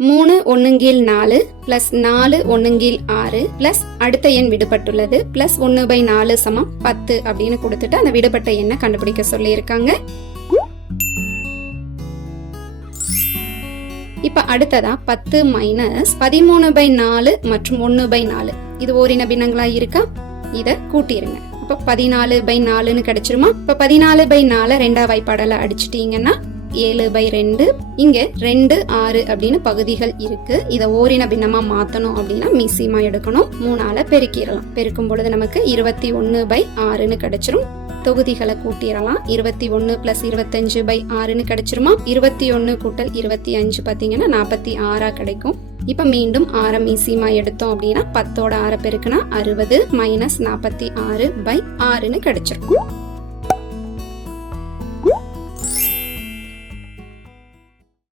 3 1/4 4 plus 4 1/6 plus அடுத்த எண் விடுபட்டுள்ளது plus 1/4 சமம் 10 அப்படின்னு கொடுத்துட்டு அந்த விடுபட்ட எண்ணை கண்டுபிடிக்க சொல்லியிருக்காங்க. இப்ப அடுத்ததா 10 மைனஸ் 13/4 மற்றும் 1/4 இது ஓரின பின்னங்களா இருக்கா, இத கூட்டிருங்க. இப்ப 14/4 கிடைச்சிருமா? இப்ப 14/4 ரெண்டா வாய்ப்பாடல அடிச்சிட்டீங்கன்னா 7/2. இங்க 2 6 அப்படின்னு பகுதிகள் இருக்கு. இத ஓரின பின்னமா மாத்தணும் அப்படின்னா மீசியமா எடுக்கணும். 3ஆல பெருக்கிடலாம். பெருக்கும் பொழுது நமக்கு 21/6 கிடைச்சிரும். தொகுதிகளை கூட்டிடலாம். 21 பிளஸ் 25/6 கிடைச்சிருமா? 21 கூட்டல் 25 பாத்தீங்கன்னா 46 கிடைக்கும். இப்ப மீண்டும் 6 மீசியமா எடுத்தோம் அப்படின்னா 10ஓட 6 பெருக்குனா 60 மைனஸ் 46/6 கிடைச்சிருக்கும்.